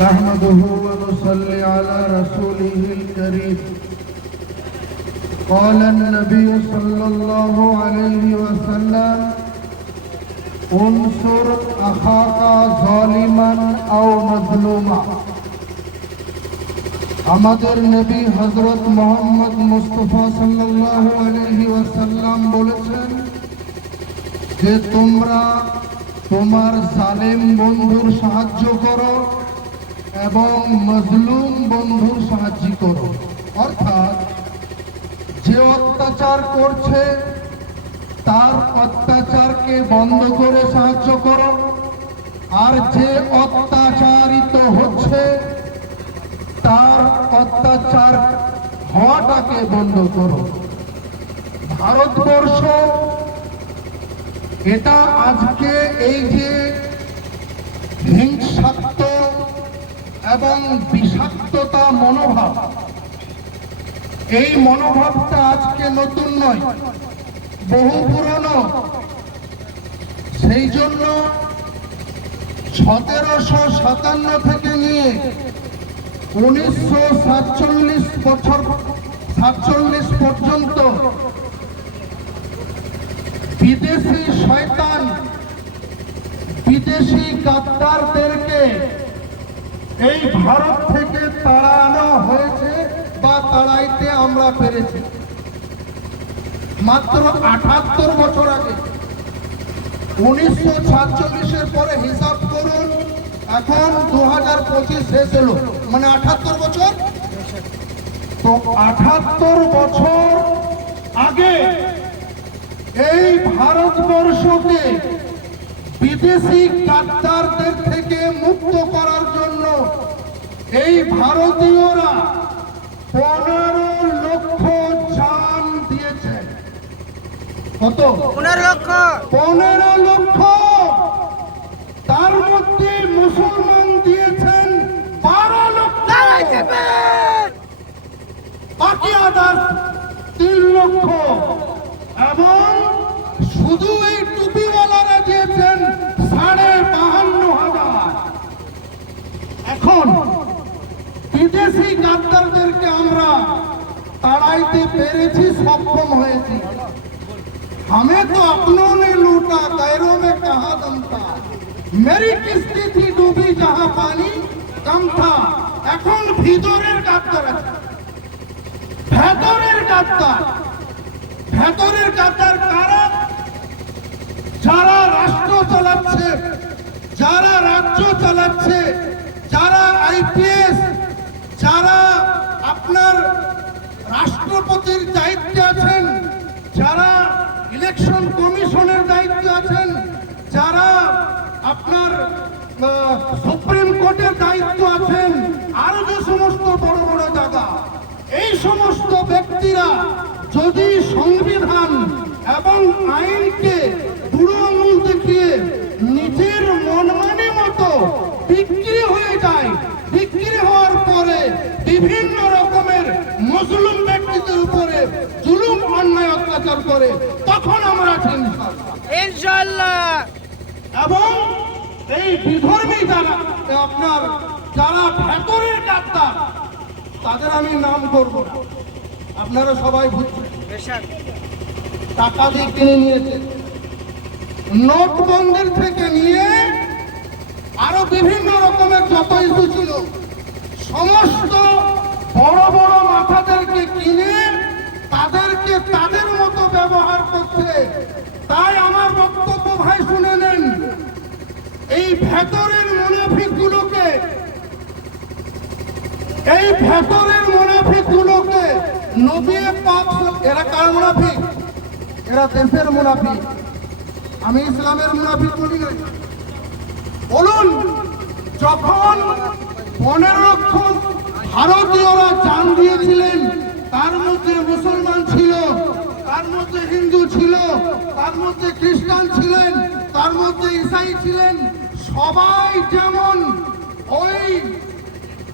نحمده ونصلي على رسوله الكريم قال النبي صلى الله عليه وسلم انصر اخاك ظالما او مظلوما আমাদের নবী হজরত মোহাম্মদ মুস্তফা সাল্লাল্লাহু আলাইহি ওয়াসাল্লাম বলেছেন যে তোমরা তোমার জালেম বন্ধুর সাহায্য করো এবং মজলুম বন্ধুর সাহায্য করো। অর্থাৎ যে অত্যাচার করছে, তার অত্যাচারকে বন্ধ করে সাহায্য করো। আর যে অত্যাচারিত হচ্ছে, তার অত্যাচার হওয়াটাকে বন্ধ করো। ভারতবর্ষ, এটা আজকে এই যে হিংসাত্ম এবং বিষাক্ততা মনোভাব। এই মনোভাবটা আজকে নতুন নয়, বহু পুরনো। সেই জন্য সতেরোশো সাতান্ন থেকে নিয়ে উনিশশো সাতচল্লিশ বছর, সাতচল্লিশ পর্যন্ত বিদেশি শয়তান, বিদেশি গাদ্দারদেরকে এই ভারত থেকে তাড়ানো হয়েছে বা তাড়াইতে আমরা পেরেছি। মাত্র আঠাত্তর বছর আগে, উনিশশো সাতচল্লিশের পরে হিসাব করুন, এখন দু হাজার পঁচিশ শেষ এলো মানে আঠাত্তর বছর? তো আঠাত্তর বছর আগে এই ভারতবর্ষকে বিদেশি গাদ্দারদের থেকে মুক্ত করার জন্য এই ভারতীয়রা পনেরো লক্ষ জান দিয়েছে। কত? পনেরো লক্ষ। পনেরো লক্ষ। তার মধ্যে মুসলমান দিয়েছেন বারো লক্ষ। বাকি আদার্স তিন লক্ষ। এবং শুধু এই টুপিওয়ালারা দিয়েছেন সাড়ে বাহান্ন হাজার। এখন বিদেশি গাদ্দারদেরকে আমরা তাড়াইতে পেরেছি সক্ষম হয়েছি हमें तो अपनों ने लूटा गैरों में कहा दम था मेरी किस्ती थी डूबी जहां पानी कम था এখন ভিতরের গাদ্দার আছে ভেতরের গাদ্দার ভেতরের গাদ্দার কারা যারা রাষ্ট্র চালাচ্ছে যারা রাজ্য চালাচ্ছে যারা আইপিএস সুপ্রিম কোর্টের দায়িত্ব আছেন আরও যে সমস্ত বড় বড় জায়গা এই সমস্ত ব্যক্তিরা যদি সংবিধান এবং আইনকে বুড়ো আঙুল দেখিয়ে নিজের মনমানি মতো বিক্রি হয়ে যায় বিক্রি হওয়ার পরে বিভিন্ন রকমের মুসলিম ব্যক্তিদের উপরে জুলুম অন্যায় অত্যাচার করে তখন আমরা ইনশাল্লাহ এবং এই বিধর্মী যারা আপনার যারা ভেতরের ডাক্তার তাদের আমি নাম করব আপনারা সবাই বুঝছেন টাকা দিয়ে কিনে নিয়েছে নোটবন্দির থেকে নিয়ে আরও বিভিন্ন রকমের যত ইস্যু ছিল সমস্ত বড় বড় মাথাদেরকে কিনে তাদেরকে তাদের মতো ব্যবহার করছে। তাই এই ভেতরের মুনাফিক গুলোকে এই ভেতরের মুনাফিক গুলোকে নবিয়ে পাক এরা কার মুনাফিক? এরা দেশের মুনাফিক। আমি ইসলামের মুনাফিক বলি না বলুন, যখন পনেরো লক্ষ ভারতীয়রা জান দিয়েছিলেন, তার মধ্যে মুসলমান ছিল, তার মধ্যে হিন্দু ছিল, তার মধ্যে খ্রিস্টান ছিলেন, তার মধ্যে ইসাই ছিলেন সবাই যেমন ওই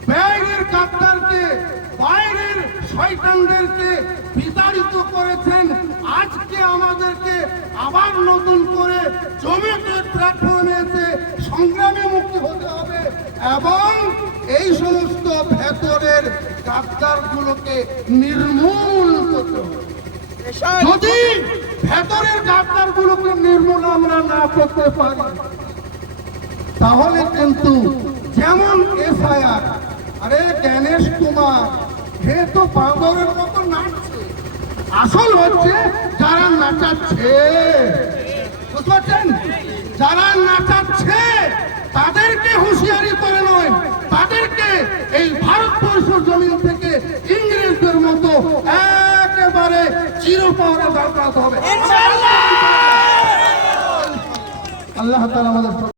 বাইরের কাপ্তারকে বাইরের শয়তানদেরকে বিতাড়িত করেছেন আজকে আমাদেরকে আবার নতুন করে জমিতে প্ল্যাটফর্মে এসে সংগ্রামে মুক্তি হতে হবে এবং এই সমস্ত ভেতরের গাদ্দারগুলোকে নির্মূল করতে হবে। যদি ভেতরের গাদ্দারগুলোকে নির্মূল আমরা না করতে পারি তাহলে কিন্তু যেমন এফআইআর আরে গণেশ কুমার হে তো বাঁদরের মতো নাচছে। আসল হচ্ছে যারা নাচাচ্ছে। বুঝতে পারছেন? যারা নাচাচ্ছে তাদেরকে হুঁশিয়ারি করে নয় তাদেরকে এই ভারতবর্ষের জমিন থেকে ইংরেজদের মতো একেবারে চিরপাওয়া দরকার হবে। আল্লাহ তাআলা আমাদের